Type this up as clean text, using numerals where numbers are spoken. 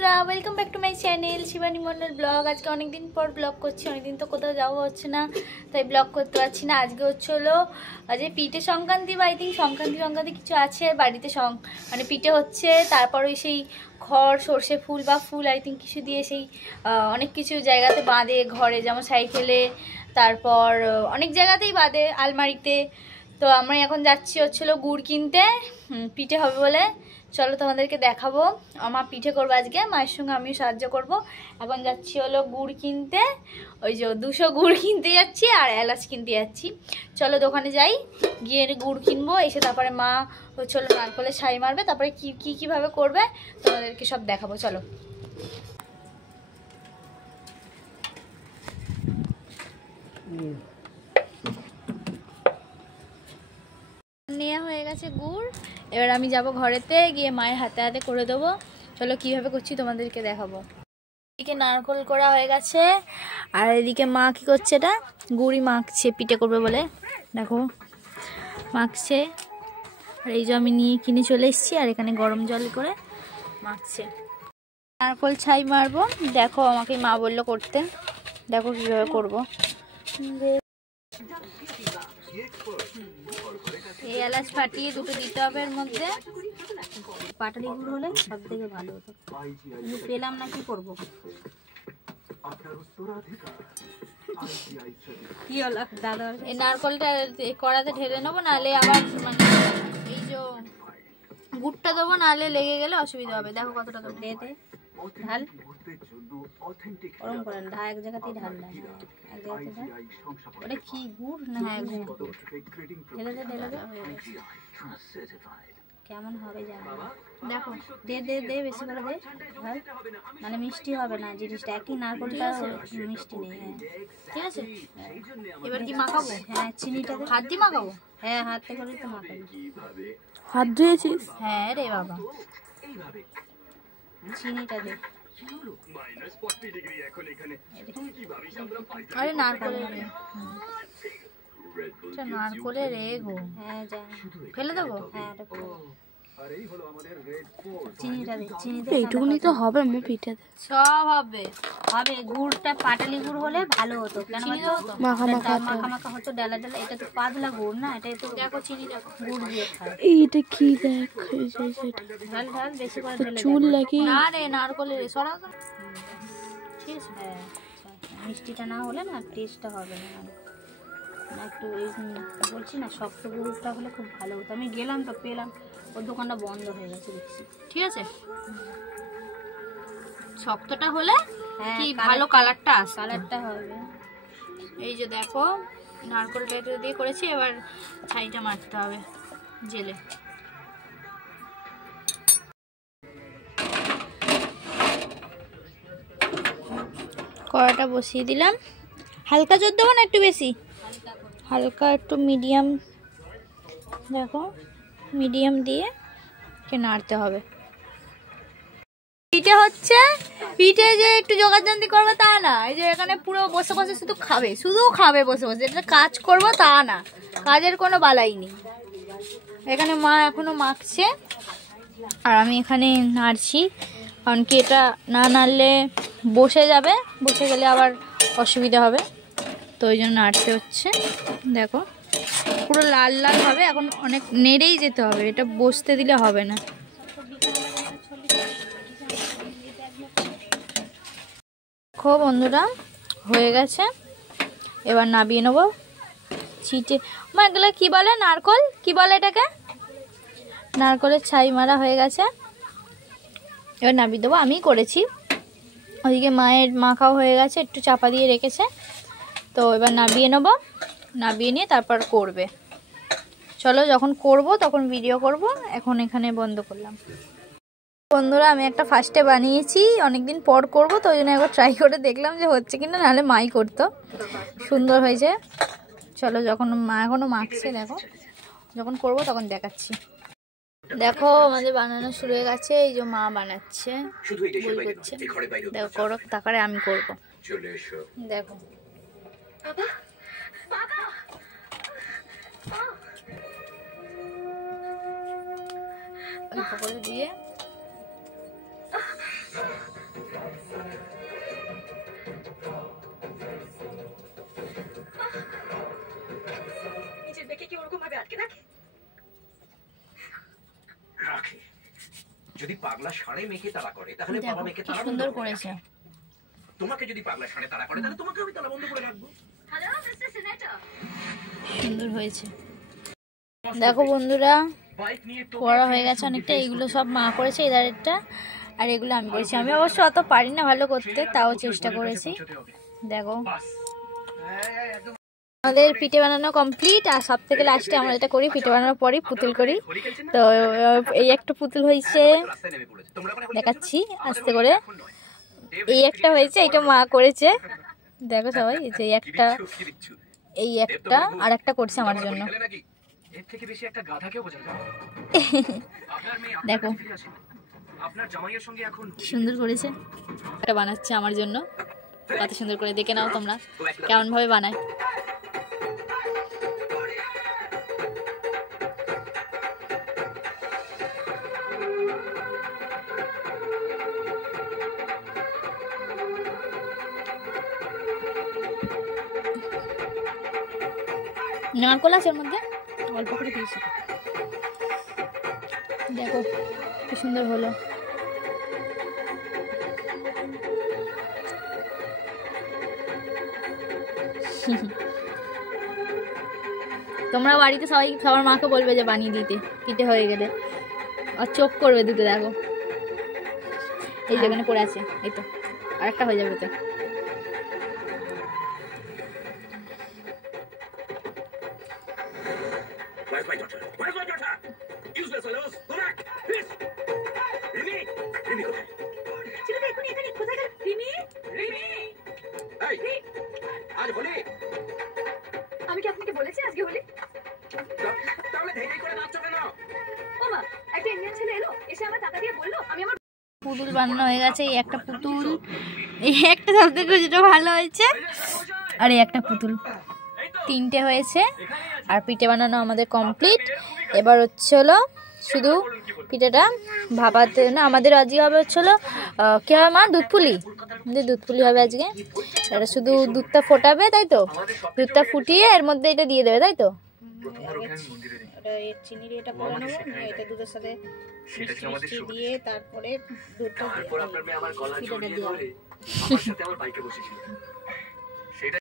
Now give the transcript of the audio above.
বন্ধুরা, welcome back to my channel Shivani Mondal vlog. আজকে অনেকদিন পর ব্লগ করছি, অনেকদিন তো কোথাও যাওয়া হচ্ছে না, তাই ব্লগ করতে পারছি না। আজকে হলো আজ পিঠে সংক্রান্তি বা আই থিঙ্ক সংক্রান্তি কিছু আছে বাড়িতে, মানে পিঠে হচ্ছে। তারপর ওই সেই খড় সর্ষে ফুল বা ফুল আই থিঙ্ক কিছু দিয়ে সেই অনেক কিছু জায়গাতে বাঁধে, ঘরে যেমন সাইকেলে, তারপর অনেক জায়গাতেই বাঁধে, আলমারিতে। তো আমরা এখন যাচ্ছি হচ্ছিলো গুড় কিনতে, পিঠে হবে বলে। চলো তোমাদেরকে দেখাবো। আমার পিঠে করবো আজকে, মায়ের সঙ্গে আমিও সাহায্য করব। এখন যাচ্ছি হলো গুড় কিনতে, ওই যে 200 গুড় কিনতে যাচ্ছি আর এলাচ কিনতে যাচ্ছি। চলো দোকানে যাই, গিয়ে গুড় কিনবো, এসে তারপরে মা হচ্ছিলো নারকলের ছাই মারবে, তারপরে কীভাবে করবে তোমাদেরকে সব দেখাবো। চলো। নেওয়া হয়ে গেছে গুড়, এবার আমি যাব ঘরেতে, গিয়ে মায়ের হাতে হাতে করে দেবো। চলো কিভাবে করছি তোমাদেরকে দেখাবো। এদিকে নারকল করা হয়ে গেছে, আর এদিকে মা কি করছে, এটা গুড়ই মাখছে, পিঠে করবে বলে। দেখো মাখছে, আর এই যে আমি নিয়ে কিনে চলে এসেছি, আর এখানে গরম জল করে মাখছে। নারকল ছাই মারবো, দেখো আমাকে মা বললো করতে, দেখো কিভাবে করবো। এই এলাচ ফাটিয়ে দুটো দিতে হবে এর মধ্যে। পাটালি গুঁড়ো হলে সব থেকে ভালো হতো, কিন্তু পেলাম না, কি করবো। কি হলো দাদা, এই নারকলটা কড়াতে ঢেলে নেবো, নাহলে আবার মানে এই যে গুড়টা দেবো, নাহলে লেগে গেলে অসুবিধা হবে। দেখো কতটা দেবো, দে ঢাল, গরম করেন, এক জায়গাতেই ঢাল না, এক জায়গাতে ঢাল। ওটা কি গুড় না? হ্যাঁ গুড়, ঢেলে দে ঢেলে দে। কেমন হবে জানো, দেখো দে দে দে, বেশি করে দে, ঢাল, মানে মিষ্টি হবে না জিনিসটা, একই নারকলটা মিষ্টি নেই। হ্যাঁ ঠিক আছে, এবার কি মাখাবো? হ্যাঁ চিনিটা দে, হাত দিয়ে মাখাবো। হ্যাঁ হাতে করে তো মাখাবো। হাত ধুয়েছিস? হ্যাঁ রে বাবা, চিনিটা দে। আরে নারকলের রে, নারকলের রে গো। হ্যাঁ যা ফেলে দেবো। হ্যাঁ চিনিটা দে, চিনি দে, এইটুকুনি তো হবে। আমার পিঠাতে সব হবে, হবে। গুড়টা পাটালি গুড় হলে ভালো হতো, কেন মাখা মাখা মাখা হতো, ডালা ডালা। এটা তো পাতলা গুড় না, এটা তো দেখো চিনি দেখো, গুড় দিয়ে খায়। এইটা কি দেখ, ঢাল ঢাল বেশি করে ঢেলে, চুল লাগি না রে, নারকলের সরা ঠিক আছে। হ্যাঁ মিষ্টিটা না হলে না টেস্টটা হবে না, না একটু এই বলছি না, শক্ত গুড়টা হলে খুব ভালো হতো। আমি গেলাম তো পেলাম, ওর দোকানটা বন্ধ হয়ে গেছে দেখছি। ঠিক আছে, শক্তটা হলে কি ভালো কালারটা আসে, কালারটা হবে। এই যে দেখো নারকলটা দিয়ে করেছি, এবার ছাইটা মারতে হবে জেলে। কড়াটা বসিয়ে দিলাম, হালকা জোর দেবো না একটু বেশি, হালকা একটু মিডিয়াম, দেখো মিডিয়াম দিয়ে নাড়তে হবে। পিঠে হচ্ছে, পিঠে যে একটু জোগাড়যন্ত্র করবো তা না, এই যে এখানে পুরো বসে বসে শুধু খাবে বসে বসে, এটা কাজ করবো তা না, কাজের কোনো বালাই নেই। এখানে মা এখনো মাখছে, আর আমি এখানে নাড়ছি, কারণ কি এটা না নাড়লে বসে যাবে, বসে গেলে আবার অসুবিধা হবে, তো ওই জন্য নাড়তে হচ্ছে। দেখো পুরো লাল লাল হবে, এখন অনেক নেড়েই যেতে হবে, এটা বসতে দিলে হবে না। দেখো বন্ধুরা হয়ে গেছে, এবার নাবিয়ে নেবো। ছিটে মা এগুলো কি বলে, নারকল কি বলে এটাকে, নারকলের ছাই মারা হয়ে গেছে, এবার নাবিয়ে দেবো। আমি করেছি, ওইদিকে মায়ের মাখাও হয়ে গেছে, একটু চাপা দিয়ে রেখেছে, তো এবার নাবিয়ে নেবো, নাবিয়ে নিয়ে তারপর করবে। চলো যখন করব তখন ভিডিও করব, এখন এখানে বন্ধ করলাম। বন্ধুরা আমি একটা ফার্স্টে বানিয়েছি, অনেকদিন পর করব, তো ওই জন্য একবার ট্রাই করে দেখলাম যে হচ্ছে কিনা, নাহলে মাই করতো, সুন্দর হয়েছে। চলো যখন মা এখনো মাখছে, দেখো যখন করব তখন দেখাচ্ছি। দেখো আমাদের বানানো শুরু হয়ে গেছে, এই যে মা বানাচ্ছে, বল করছে, দেখো করো, তারপরে আমি করব। দেখো অল্প করে দিয়ে যদি পাগলা ষাঁড়ে মেখে তাড়া করে তাহলে বাবা মেখে তাড়া সুন্দর করেছে। তোমাকে যদি পাগলা ষাঁড়ে তাড়া করে তাহলে তোমাকে আমি তালা বন্ধ করে রাখবো। সুন্দর হয়েছে। দেখো বন্ধুরা করা হয়ে গেছে অনেকটা। এইগুলো সব মা করেছে এদারেরটা, আর এগুলো আমি করেছি। আমি অবশ্য অত পারি না ভালো করতে, তাও চেষ্টা করেছি। দেখো আমাদের পিঠে বানানো কমপ্লিট। আর সব থেকে লাস্টে আমরা যেটা করি, পিঠে বানানোর পরই পুতুল করি। তো এই একটা পুতুল হয়েছে, দেখাচ্ছি আস্তে করে। এই একটা হয়েছে, এটা মা করেছে। দেখো সবাই, এই একটা, এই একটা, আর একটা করছে আমার জন্য। দেখো সুন্দর করেছে, এটা বানাচ্ছে আমার জন্য। কত সুন্দর করে দেখে নাও তোমরা কেমন ভাবে বানায়। নারকোল আছে এর মধ্যে, অল্প করে দিয়েছি। দেখো কি সুন্দর হলো। তোমরা বাড়িতে সবাই সবার মাকে বলবে যে বানিয়ে দিতে, পিঠে হয়ে গেলে। আর চোখ করবে দুটো। দেখো এই যেখানে পড়ে আছে, এই তো আরেকটা হয়ে যাবে। তো আমি কি আপনাকে বলেছি আজকে হোলি? তাহলে ধেই করে নাচছো কেন? ও মা, একটা ইন্ডিয়ান ছেলে এলো, এসে আমার টাকা দিয়ে বললো আমি আমার পুতুল বানানো হয়ে গেছে। এই একটা পুতুল, এই একটা সব থেকে যেটা ভালো হয়েছে, আর এই একটা পুতুল, তিনটে হয়েছে। আর পিঠে বানানো আমাদের কমপ্লিট। এবার হচ্ছে হলো শুধু পিঠেটা ভাপাতে না, আমাদের আজকে হবে হচ্ছে হলো কী হবে মা, দুধ পুলি। আমাদের দুধ পুলি হবে আজকে। এটা শুধু দুধটা ফোটাবে, তাই তো? দুধটা ফুটিয়ে এর মধ্যে এটা দিয়ে দেবে, তাই তো? চিনির এটা করে নেবো, এটা দুধের সাথে মিষ্টি দিয়ে তারপরে দুধটা দিয়ে